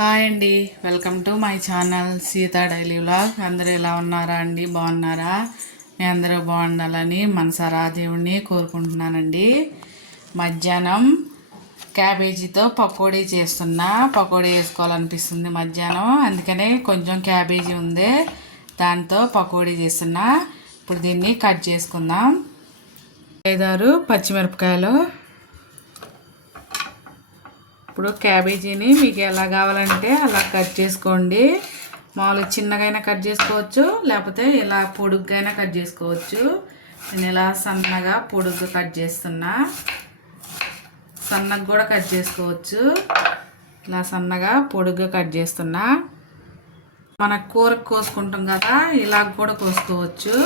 Hi అండి. Welcome to my channel Seetha daily vlog అందరూ ఎలా ఉన్నారా అండి? బాగున్నారా? మీ అందరూ బాగుండాలని మనసారా దేవుణ్ణి కోరుకుంటున్నానండి. మధ్యాహ్నం క్యాబేజీతో పకోడీ చేస్తున్నా. పకోడీ వేసుకోవాలనిపిస్తుంది మధ్యాహ్నం. అందుకనే కొంచెం క్యాబేజీ ఉంది. దాంతో పకోడీ చేస్తున్నా. ఇప్పుడు దీన్ని కట్ చేసుకుందాం. ఐదారు పచ్చిమిరపకాయలు ఇప్పుడు క్యాబేజీని మీకు ఎలా కావాలంటే అలా కట్ చేసుకోండి. మామూలుగా చిన్నగైనా కట్ చేసుకోవచ్చు లేకపోతే ఇలా పొడుగ్గైనా కట్ చేసుకోవచ్చు. నేను ఇలా సన్నగా పొడుగ్గా కట్ చేస్తున్నా. సన్నగా కూడా కట్ చేసుకోవచ్చు. ఇలా సన్నగా పొడుగ్గా కట్ చేస్తున్నా. మన కూరకు కోసుకుంటాం కదా ఇలా కూడా కోసుకోవచ్చు.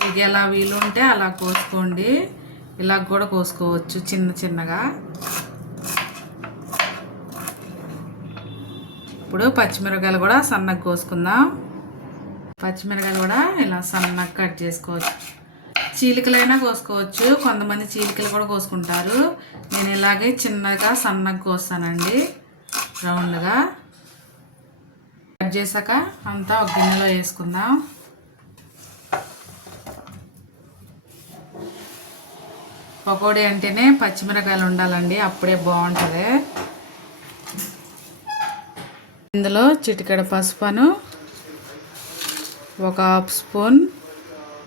మీకు ఎలా వీలుంటే అలా కోసుకోండి. ఇలా కూడా కోసుకోవచ్చు చిన్న చిన్నగా. ఇప్పుడు పచ్చిమిరపకాయలు కూడా సన్నగా కోసుకుందాం. పచ్చిమిరపకాయలు కూడా ఇలా సన్నగా కట్ చేసుకోవచ్చు. చీలికలైనా కోసుకోవచ్చు. కొంతమంది చీలికలు కూడా కోసుకుంటారు. నేను ఇలాగే చిన్నగా సన్నగా కోస్తానండి. రౌండ్గా. కట్ చేశాక అంతా ఒక గిన్నెలో వేసుకుందాం. పకోడీ అంటేనే పచ్చిమిరకాయలు ఉండాలండి. అప్పుడే బాగుంటుంది. ఇందులో చిటికెడ పసుపును ఒక హాఫ్ స్పూన్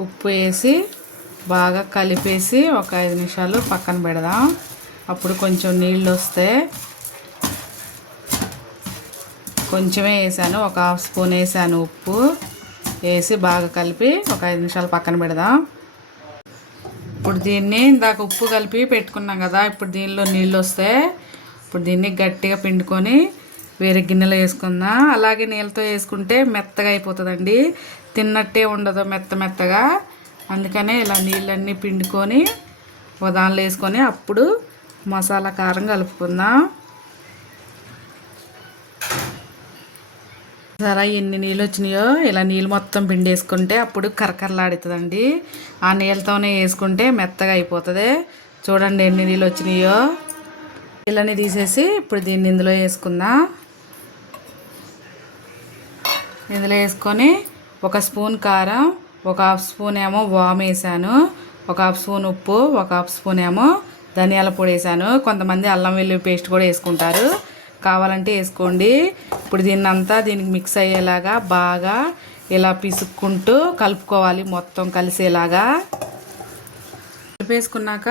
ఉప్పు వేసి బాగా కలిపేసి ఒక ఐదు నిమిషాలు పక్కన పెడదాం. అప్పుడు కొంచెం నీళ్ళు వస్తే కొంచెమే వేసాను. ఒక హాఫ్ స్పూన్ వేసాను ఉప్పు. వేసి బాగా కలిపి ఒక ఐదు నిమిషాలు పక్కన పెడదాం. ఇప్పుడు దీన్ని ఇందాక ఉప్పు కలిపి పెట్టుకున్నాం కదా ఇప్పుడు దీనిలో నీళ్ళు వస్తే ఇప్పుడు దీన్ని గట్టిగా పిండుకొని వేరే గిన్నెలో వేసుకుందాం? అలాగే నీళ్ళతో వేసుకుంటే మెత్తగా అయిపోతుందండి. తిన్నట్టే ఉండదు మెత్త మెత్తగా. అందుకనే ఇలా నీళ్ళన్నీ పిండుకొని ఒక దానిలో వేసుకొని అప్పుడు మసాలా కారం కలుపుకుందాం. సరే ఎన్ని నీళ్ళు వచ్చినాయో ఇలా నీళ్ళు మొత్తం పిండేసుకుంటే అప్పుడు కరకరలాడుతుందండి. ఆ నీళ్ళతోనే వేసుకుంటే మెత్తగా అయిపోతుంది. చూడండి ఎన్ని నీళ్ళు వచ్చినాయో. ఇలానే తీసేసి ఇప్పుడు దీన్ని ఇందులో వేసుకుందాం. ఇందులో వేసుకొని ఒక స్పూన్ కారం ఒక హాఫ్ స్పూన్ ఏమో వామ్ వేసాను ఒక హాఫ్ స్పూన్ ఉప్పు ఒక హాఫ్ స్పూన్ ఏమో ధనియాల పొడి వేసాను. కొంతమంది అల్లం వెల్లుల్లి పేస్ట్ కూడా వేసుకుంటారు. కావాలంటే వేసుకోండి. ఇప్పుడు దీన్ని అంతా దీనికి మిక్స్ అయ్యేలాగా బాగా ఇలా పిసుక్కుంటూ కలుపుకోవాలి మొత్తం కలిసేలాగా. కలిపేసుకున్నాక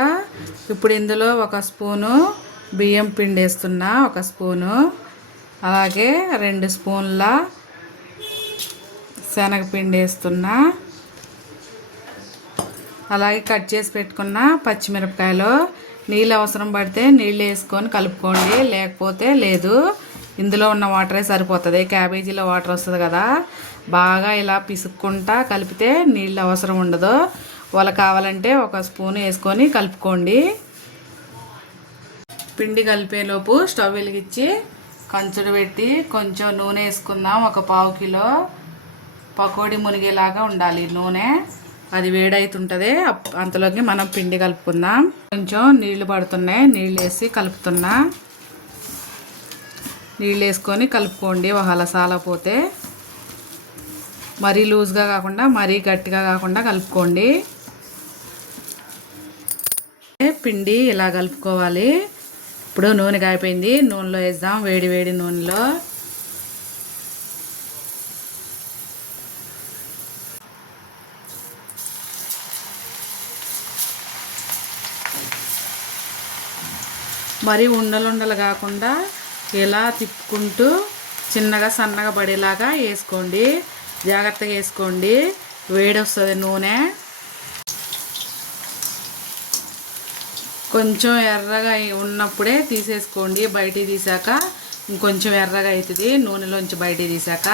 ఇప్పుడు ఇందులో ఒక స్పూను బియ్యం పిండి వేస్తున్నా ఒక స్పూను. అలాగే రెండు స్పూన్ల శనగపిండి వేస్తున్నా. అలాగే కట్ చేసి పెట్టుకున్న పచ్చిమిరపకాయలు. నీళ్ళు అవసరం పడితే నీళ్ళు వేసుకొని కలుపుకోండి. లేకపోతే లేదు. ఇందులో ఉన్న వాటరే సరిపోతుంది. క్యాబేజీలో వాటర్ వస్తుంది కదా. బాగా ఇలా పిసుక్కుంటా కలిపితే నీళ్ళు అవసరం ఉండదు. వాళ్ళు కావాలంటే ఒక స్పూన్ వేసుకొని కలుపుకోండి. పిండి కలిపేలోపు స్టవ్ వెలిగించి కంచుడు పెట్టి కొంచెం నూనె వేసుకుందాం. ఒక పావు కిలో. పకోడీ మునిగేలాగా ఉండాలి. నూనె అది వేడైతుంటుంది. అంతలోకి మనం పిండి కలుపుకుందాం. కొంచెం నీళ్ళు పడుతున్నాయి. నీళ్ళు వేసి కలుపుతున్నా. నీళ్ళు వేసుకొని కలుపుకోండి. ఒకవేళ సాలపోతే మరీ లూజ్గా కాకుండా మరీ గట్టిగా కాకుండా కలుపుకోండి. పిండి ఇలా కలుపుకోవాలి? ఇప్పుడు నూనె కాయిపోయింది నూనెలో వేద్దాం. వేడి వేడి నూనెలో. మరీ ఉండలుండలు కాకుండా ఇలా తిప్పుకుంటూ చిన్నగా సన్నగా పడేలాగా వేసుకోండి. జాగ్రత్తగా వేసుకోండి. వేడి వస్తుంది నూనె. కొంచెం ఎర్రగా ఉన్నప్పుడే తీసేసుకోండి. బయటికి తీసాక ఇంకొంచెం ఎర్రగా అవుతుంది నూనెలోంచి బయటికి తీసాక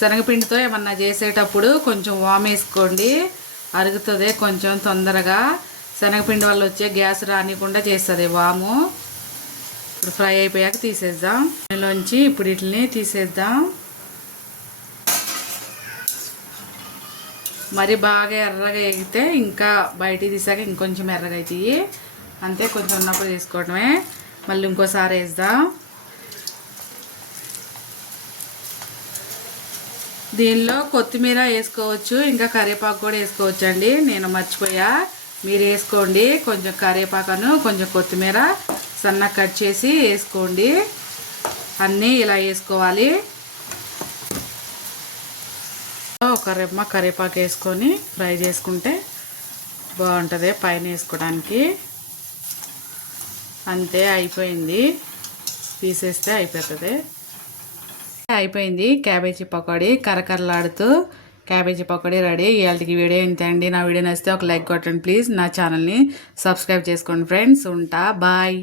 శనగపిండితో ఏమన్నా చేసేటప్పుడు కొంచెం వామేసుకోండి అరుగుతుంది కొంచెం తొందరగా. శనగపిండి వల్ల వచ్చే గ్యాస్ రానికుండా చేస్తుంది. వాము. ఇప్పుడు ఫ్రై అయిపోయాక తీసేద్దాం. దానిలోంచి ఇప్పుడు వీటిని తీసేద్దాం. మరి బాగా ఎర్రగా ఎగితే ఇంకా బయటికి తీసాక ఇంకొంచెం ఎర్రగా అవుతాయి అంతే కొంచెం ఉన్నప్పుడు తీసుకోవడమే. మళ్ళీ ఇంకోసారి వేద్దాం. దీనిలో కొత్తిమీర వేసుకోవచ్చు ఇంకా కరివేపాకు కూడా వేసుకోవచ్చు అండి నేను మర్చిపోయా. మీరు వేసుకోండి. కొంచెం కరివేపాకను కొంచెం కొత్తిమీర సన్నగా కట్ చేసి వేసుకోండి. అన్నీ ఇలా వేసుకోవాలి. ఒక రెమ్మ కరివేపాకు వేసుకొని ఫ్రై చేసుకుంటే బాగుంటుంది పైన వేసుకోవడానికి. అంతే అయిపోయింది. తీసేస్తే అయిపోతుంది. అయిపోయింది. క్యాబేజీ పకోడీ కరకరలాడుతూ క్యాబేజీ పకోడీ రెడీ. ఇవాళకి వీడియో ఇంత అండి. నా వీడియో నచ్చితే ఒక లైక్ కొట్టండి ప్లీజ్. నా ఛానల్ని సబ్స్క్రైబ్ చేసుకోండి ఫ్రెండ్స్. ఉంటా. బాయ్.